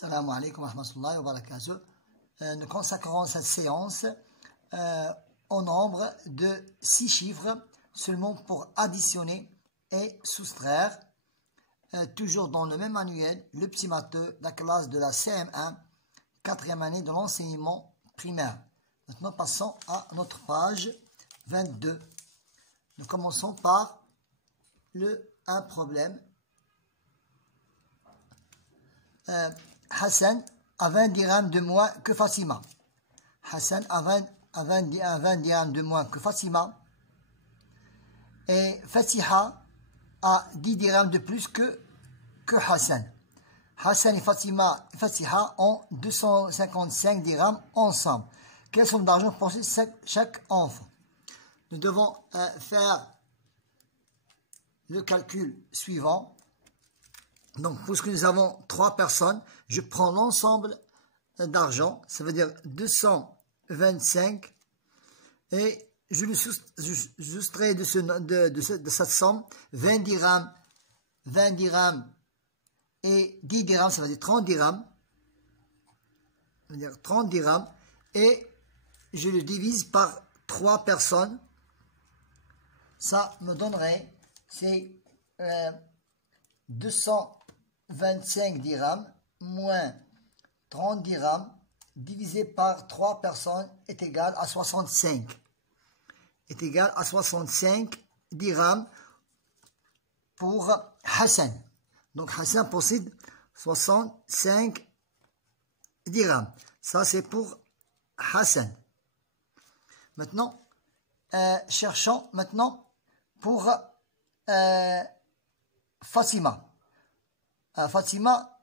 Salam alaikum wa rahmatullahi wa barakatuh. Nous consacrons cette séance au nombre de 6 chiffres seulement pour additionner et soustraire. Toujours dans le même manuel, le petit matheux, la classe de la CM1, 4e année de l'enseignement primaire. Maintenant, passons à notre page 22. Nous commençons par un problème. Hassan a 20 dirhams de moins que Fatima. Hassan a 20 dirhams de moins que Fatima. Et Fatiha a 10 dirhams de plus que Hassan. Hassan et Fatiha ont 255 dirhams ensemble. Quelle somme d'argent possède chaque enfant? Nous devons faire le calcul suivant. Donc, puisque nous avons 3 personnes, je prends l'ensemble d'argent, ça veut dire 225, et je lui soustrais de cette somme 20 dirhams et 10 dirhams, ça veut dire 30 dirhams. Ça veut dire 30 dirhams, et je le divise par 3 personnes. Ça me donnerait, c'est 225 dirhams moins 30 dirhams divisé par 3 personnes est égal à 65. Est égal à 65 dirhams pour Hassan. Donc Hassan possède 65 dirhams. Ça c'est pour Hassan. Maintenant, cherchons maintenant pour Fatima. Fatima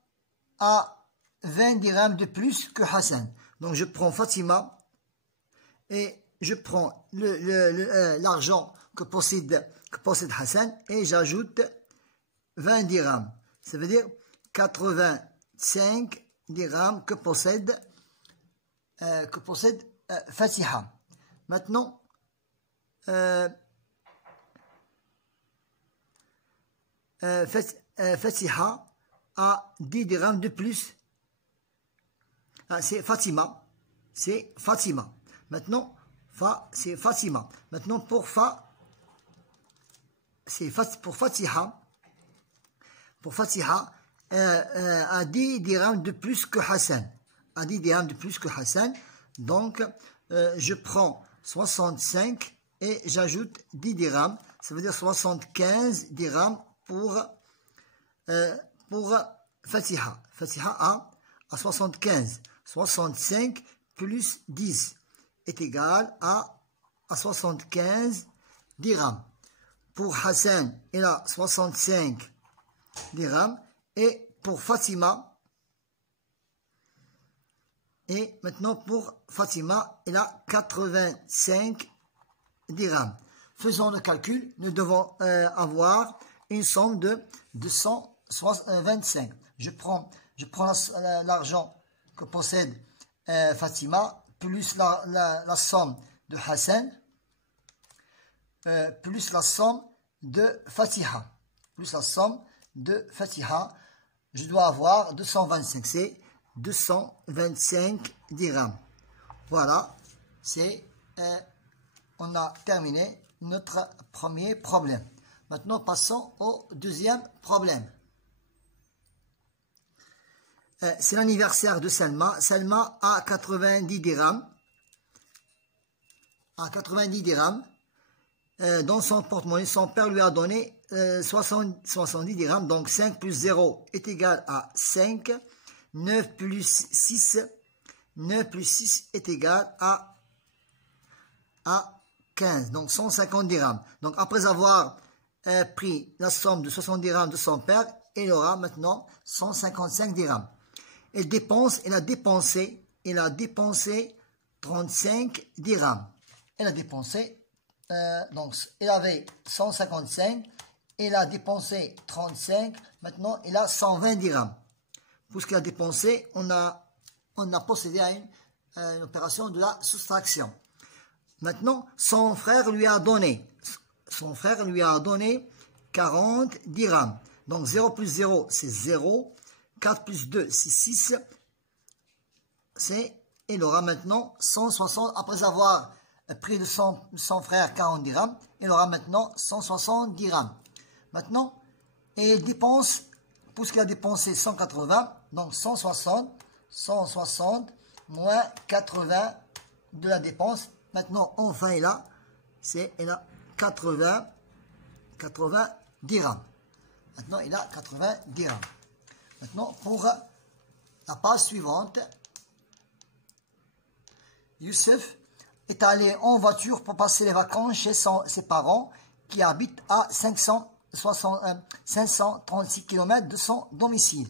a 20 dirhams de plus que Hassan. Donc je prends Fatima et je prends l'argent que possède Hassan et j'ajoute 20 dirhams. Ça veut dire 85 dirhams que possède Fatiha. Maintenant, Fatiha a 10 dirhams de plus. C'est Fatima. C'est Fatima. Maintenant, c'est Fatima. Maintenant, pour Fatiha. Pour Fatiha, a 10 dirhams de plus que Hassan. A 10 dirhams de plus que Hassan. Donc, je prends 65 et j'ajoute 10 dirhams. Ça veut dire 75 dirhams pour Fatiha. Fatiha a 75. 65 plus 10 est égal à 75 dirhams. Pour Hassan, il a 65 dirhams. Et pour Fatima, et maintenant pour Fatima, il a 85 dirhams. Faisons le calcul, nous devons avoir une somme de 225. Je prends l'argent que possède Fatima, plus la somme de Hassan, plus la somme de Fatiha. Plus la somme de Fatiha, je dois avoir 225. C'est 225 dirhams. Voilà, on a terminé notre premier problème. Maintenant, passons au deuxième problème. C'est l'anniversaire de Selma. Selma a 90 dirhams. Dans son porte-monnaie, son père lui a donné 70 dirhams. Donc 5 plus 0 est égal à 5. 9 plus 6 est égal à 15. Donc 150 dirhams. Donc après avoir pris la somme de 60 dirhams de son père, il aura maintenant 155 dirhams. Elle a dépensé 35 dirhams. Elle a dépensé, donc elle avait 155, elle a dépensé 35, maintenant elle a 120 dirhams. Puisqu'elle a dépensé, on a procédé à une opération de la soustraction. Maintenant, son frère lui a donné 40 dirhams. Donc 0 plus 0, c'est 0. 4 plus 2, c'est 6. Il aura maintenant 160, après avoir pris de son frère 40 dirhams, il aura maintenant 160 dirhams. Maintenant, il dépense, puisqu'il a dépensé 180, donc 160 moins 80 de la dépense. Maintenant, enfin, il a 80 dirhams. Maintenant, il a 80 dirhams. Maintenant, pour la page suivante, Youssef est allé en voiture pour passer les vacances chez ses parents qui habitent à 536 km de son domicile.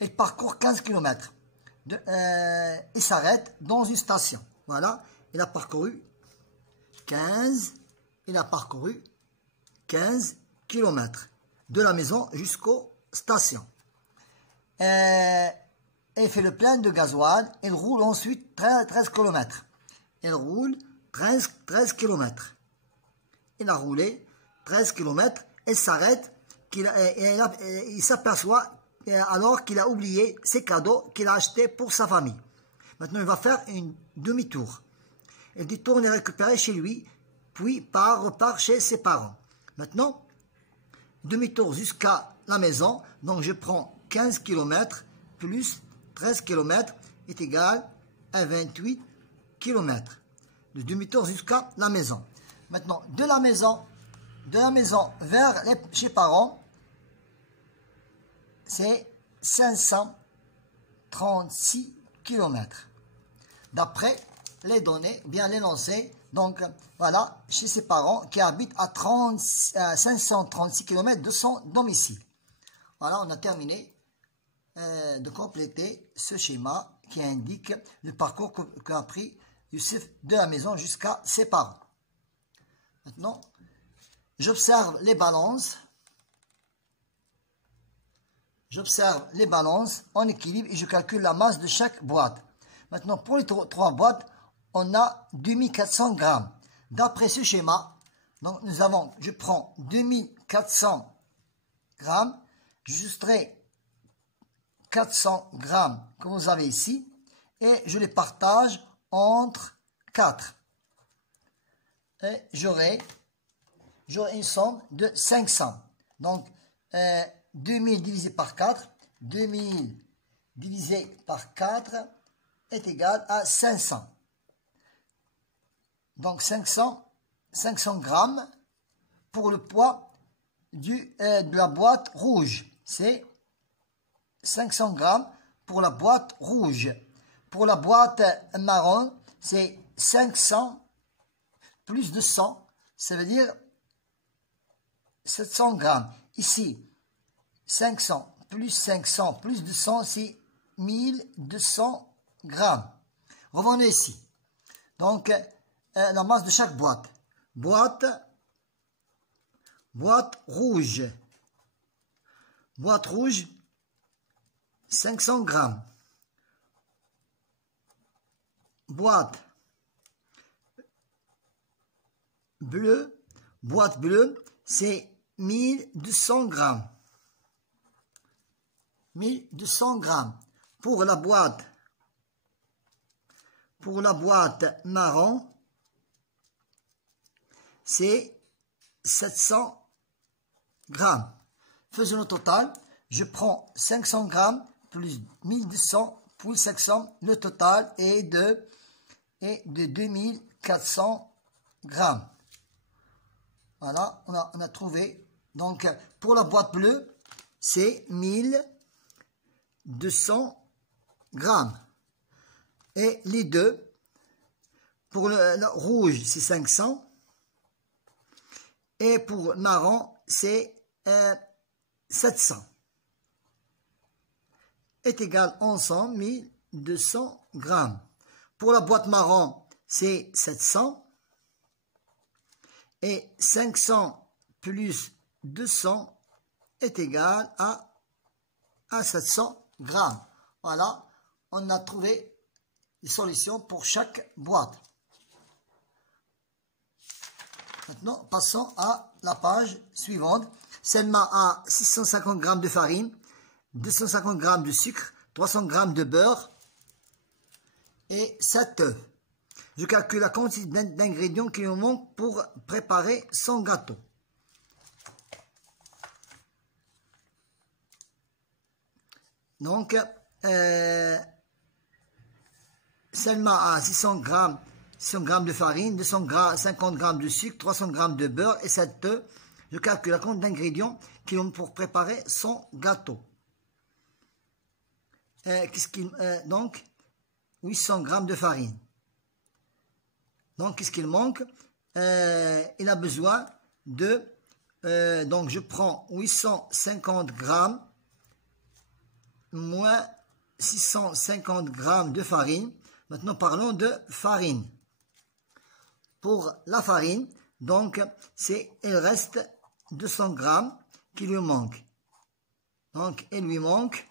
Il parcourt 15 km. Il s'arrête dans une station. Voilà, il a parcouru 15 km de la maison jusqu'aux stations. Il fait le plein de gasoil. Il roule ensuite 13 km. Il roule 13 km. Il a roulé 13 km et s'arrête. Il s'aperçoit alors qu'il a oublié ses cadeaux qu'il a achetés pour sa famille. Maintenant, il va faire une demi-tour. Il détourne et récupérer chez lui, puis repart chez ses parents. Maintenant, demi-tour jusqu'à la maison. Donc, je prends 15 km plus 13 km est égal à 28 km. Le demi-tour jusqu'à la maison. Maintenant, de la maison vers chez parents, c'est 536 km. D'après les données, bien l'énoncé. Donc, voilà, chez ses parents qui habitent à 536 km de son domicile. Voilà, on a terminé de compléter ce schéma qui indique le parcours qu'a pris Youssef de la maison jusqu'à ses parents. Maintenant, j'observe les balances. J'observe les balances en équilibre et je calcule la masse de chaque boîte. Maintenant, pour les trois boîtes, on a 2400 grammes. D'après ce schéma, donc je prends 2400 grammes, j'ajusterai 400 grammes que vous avez ici et je les partage entre 4. Et j'aurai une somme de 500. Donc, 2000 divisé par 4, 2000 divisé par 4 est égal à 500. Donc 500 grammes pour le poids de la boîte rouge. C'est 500 grammes pour la boîte rouge. Pour la boîte marron, c'est 500 plus de 100, ça veut dire 700 grammes. Ici, 500 plus 500 plus de 100, c'est 1200 grammes. Revenez ici. Donc, la masse de chaque boîte. Boîte rouge. Boîte rouge, 500 grammes. Boîte bleue, c'est 1200 grammes. 1200 grammes. Pour la boîte marron, c'est 700 grammes. Faisons le total. Je prends 500 grammes plus 1200 plus 700. Le total est de 2400 grammes. Voilà, on a trouvé. Donc, pour la boîte bleue, c'est 1200 grammes. Et les deux, pour le rouge, c'est 500. Et pour marron, c'est 700. Est égal ensemble 1200 grammes. Pour la boîte marron, c'est 700. Et 500 plus 200 est égal à 700 grammes. Voilà, on a trouvé les solutions pour chaque boîte. Maintenant, passons à la page suivante. Selma a 650 grammes de farine, 250 g de sucre, 300 g de beurre et 7 œufs. Je calcule la quantité d'ingrédients qui nous manquent pour préparer son gâteau. Donc, Selma a 600 g de farine, 250 g de sucre, 300 g de beurre et 7 œufs. Je calcule la quantité d'ingrédients qui ont pour préparer son gâteau. Donc, 800 g de farine. Donc, qu'est-ce qu'il manque? Il a besoin de... donc, je prends 850 g moins 650 g de farine. Maintenant, parlons de farine. Pour la farine, donc, il reste 200 g qui lui manque. Donc, il lui manque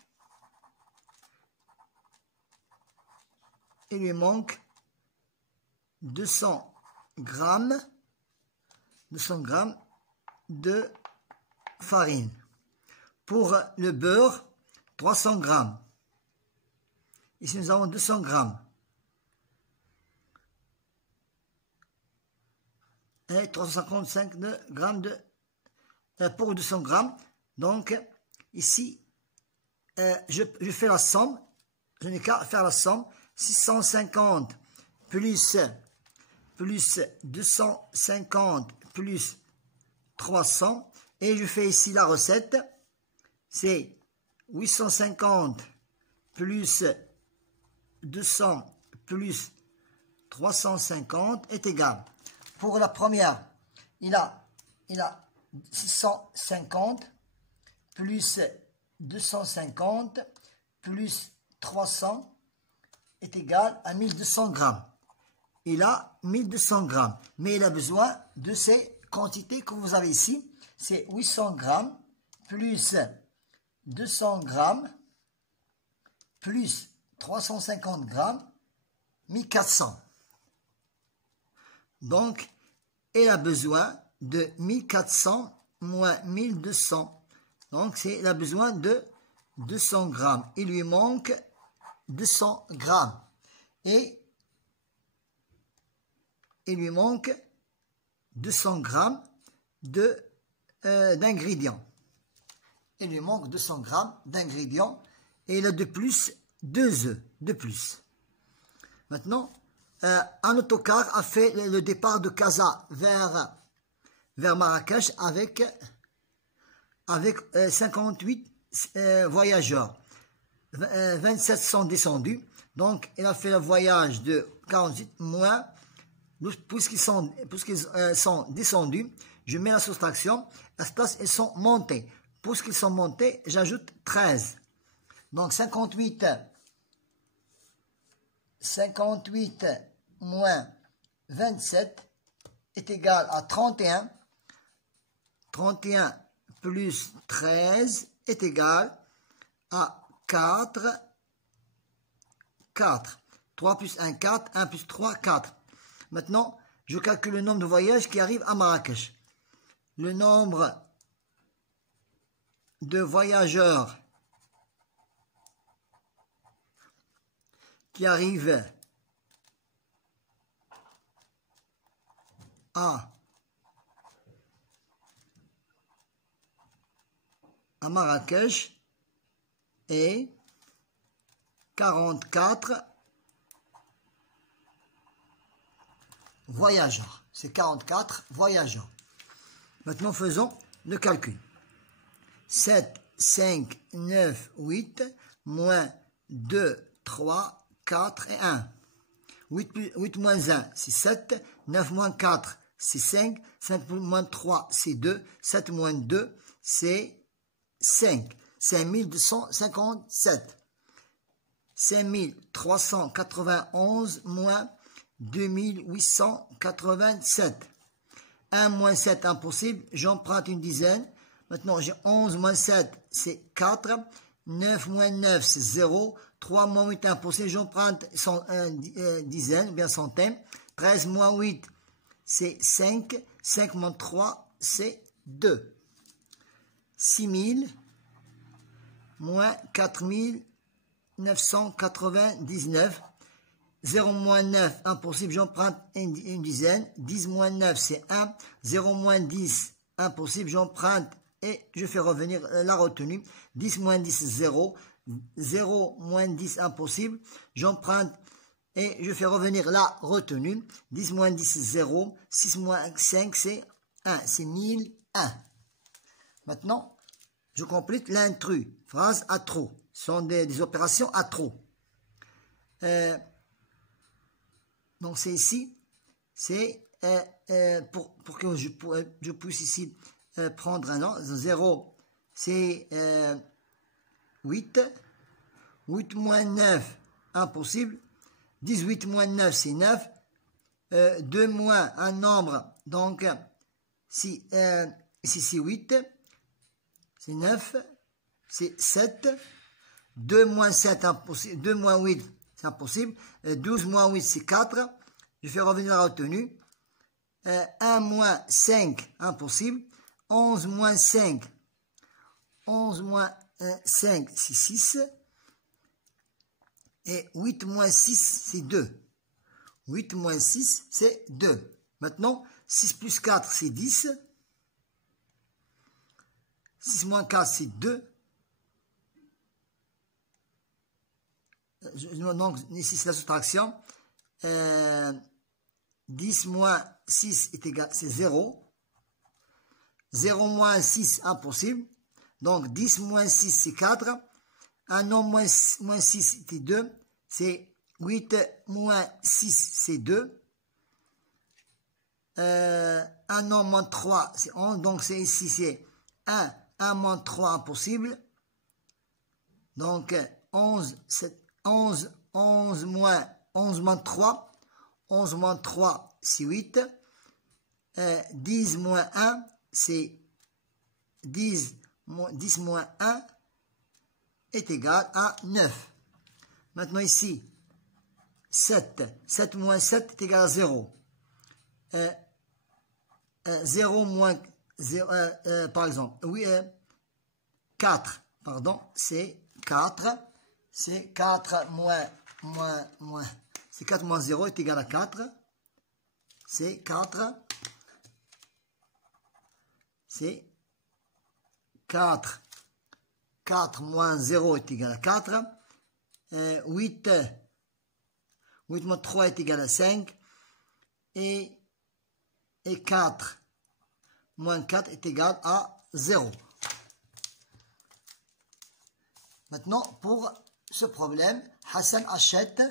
200 g de farine. Pour le beurre, 300 g. Ici, nous avons 200 g. Et 355 g pour 200 g. Donc, ici, je fais la somme. Je n'ai qu'à faire la somme. 650 plus 250 plus 300. Et je fais ici la recette. C'est 850 plus 200 plus 350 est égal. Pour la première, il a 650 plus 250 plus 300 est égal à 1200 g. Il a 1200 g, mais il a besoin de ces quantités que vous avez ici. C'est 800 g plus 200 g plus 350 g, 1400. Donc, il a besoin de 1400 moins 1200. Donc, il a besoin de 200 g. Il lui manque 200 g. Et il lui manque 200 g d'ingrédients. Il lui manque 200 g d'ingrédients. Et il a de plus 2 œufs de plus. Maintenant, un autocar a fait le départ de Casa vers Marrakech avec 58 voyageurs. 27 sont descendus. Donc, il a fait le voyage de 48 moins. Puisqu'ils sont descendus, je mets la soustraction. À cette place, ils sont montés. Puisqu'ils sont montés, j'ajoute 13. Donc, 58 moins 27 est égal à 31. 31 plus 13 est égal à 4. 4. 3 plus 1, 4. 1 plus 3, 4. Maintenant, je calcule le nombre de voyages qui arrivent à Marrakech. Le nombre de voyageurs qui arrivent à Marrakech est 44 voyageurs. C'est 44 voyageurs. Maintenant, faisons le calcul. 7, 5, 9, 8, moins 2, 3, 4 et 1. 8 moins 1, c'est 7. 9 moins 4, c'est 5. 5 moins 3, c'est 2. 7 moins 2, c'est 5. 5257. 5391 moins 2887. 1 moins 7, impossible. J'emprunte une dizaine. Maintenant, j'ai 11 moins 7, c'est 4. 9 moins 9, c'est 0. 3 moins 8, impossible. J'emprunte dizaine, ou bien centaine. 13 moins 8, c'est 5. 5 moins 3, c'est 2. moins 4999. 0 moins 9, impossible, j'emprunte une dizaine. 10 moins 9, c'est 1. 0 moins 10, impossible, j'emprunte et je fais revenir la retenue. 10 moins 10, 0. 0 moins 10, impossible, j'emprunte et je fais revenir la retenue. 10 moins 10, 0. 6 moins 5, c'est 1. C'est 1001. Maintenant, je complète l'intrus. Phrase à trop. Ce sont des opérations à trop. Donc, c'est ici. C'est pour que je puisse ici prendre un nom. 0, c'est 8. 8 moins 9, impossible. 18 moins 9, c'est 9. 2 moins un nombre, donc ici c'est 8. C'est 9. C'est 7. 2 moins 7, impossible. 2 moins 8, c'est impossible. 12 moins 8, c'est 4. Je fais revenir la retenue. 1 moins 5, impossible. 11 moins 5. 11 moins 5, c'est 6. Et 8 moins 6, c'est 2. 8 moins 6, c'est 2. Maintenant, 6 plus 4, c'est 10. 6 moins 4, c'est 2. Donc, ici, c'est la soustraction. 10 moins 6 est égal, c'est 0. 0 moins 6, impossible. Donc, 10 moins 6, c'est 4. 1 nombre moins 6, c'est 2. C'est 8 moins 6, c'est 2. 1 nombre moins 3, c'est 11. Donc, c'est ici, c'est 1. 1 moins 3, impossible. Donc, 11 moins 3. 11 moins 3, c'est 8. 10 moins 1, c'est 10 moins 1 est égal à 9. Maintenant ici, 7. 7 moins 7 est égal à 0. 0 moins 0, par exemple, oui, 4, pardon, c'est 4. C'est 4 moins, c'est 4 moins 0 est égal à 4. C'est 4. C'est 4. 4 moins 0 est égal à 4. 8 moins 3 est égal à 5. Et 4 moins 4 est égal à 0. Maintenant, pour ce problème, Hassan achète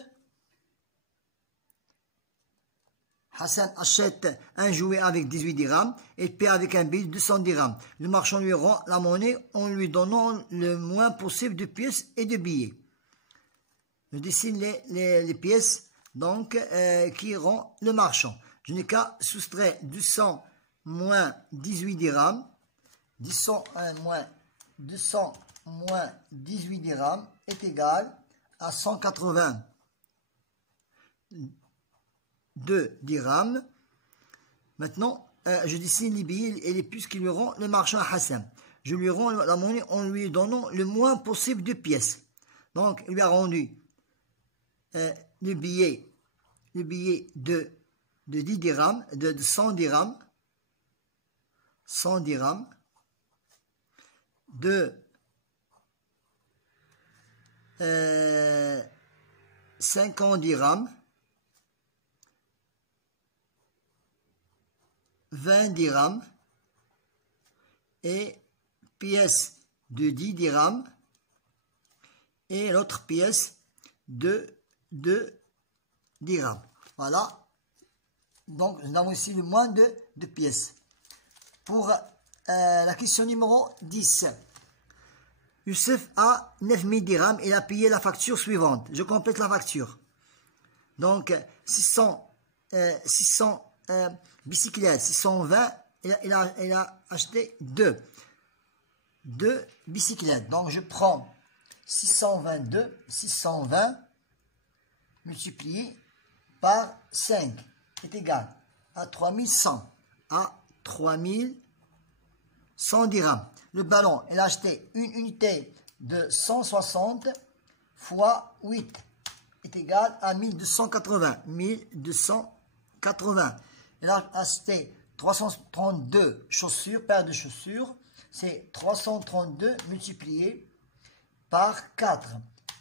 un jouet avec 18 dirhams et paie avec un billet de 200 dirhams. Le marchand lui rend la monnaie en lui donnant le moins possible de pièces et de billets. Je dessine les pièces donc, qui rend le marchand. Je n'ai qu'à soustraire 200 moins 18 dirhams. 200 moins 18 dirhams est égal à 182 dirhams. Maintenant, je dessine les billets et les puces qui lui rend le marchand à Hassan. Je lui rends la monnaie en lui donnant le moins possible de pièces. Donc, il lui a rendu le billet de 10 dirhams, de 100 dirhams, 100 dirhams, de 50 dirhams, 20 dirhams et pièce de 10 dirhams et l'autre pièce de 2 dirhams. Voilà. Donc, nous avons ici le moins de pièces. Pour la question numéro 10. Youssef a 9000 dirhams et a payé la facture suivante. Je complète la facture. Donc, 600 bicyclettes, 620, il a acheté 2 bicyclettes. Donc, je prends 620 multiplié par 5 est égal à 3100. À 3100 dirhams. Le ballon, il a acheté une unité de 160 fois 8 est égal à 1280. 1280. Et là, acheter 332 chaussures, paires de chaussures, c'est 332 multiplié par 4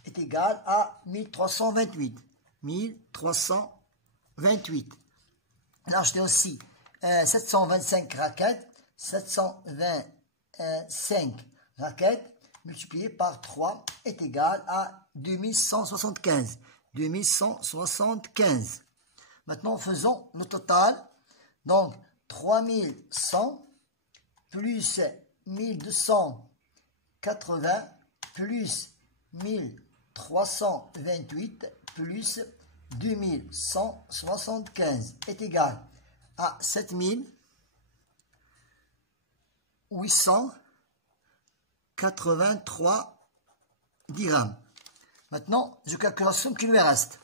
est égal à 1328. 1328. Là, acheter aussi 725 raquettes. 725 raquettes multiplié par 3 est égal à 2175. 2175. Maintenant, faisons le total. Donc, 3100 plus 1280 plus 1328 plus 2175 est égal à 7883 dirhams. Maintenant, je calcule la somme qui lui reste.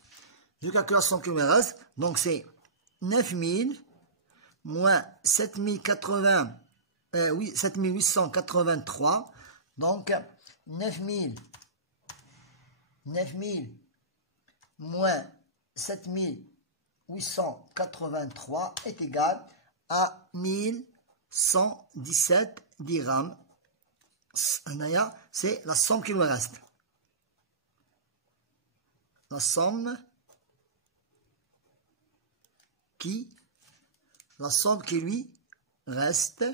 Donc c'est 9000 moins 7883. Donc 9000 moins 7883 est égal à 1117 dirhams. C'est la somme qui lui reste. La somme qui lui reste.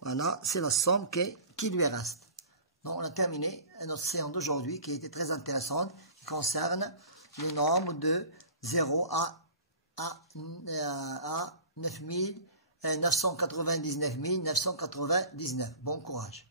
Voilà, c'est la somme qui lui reste. Donc, on a terminé notre séance d'aujourd'hui qui a été très intéressante, qui concerne les nombres de 0 à 999 999. Bon courage.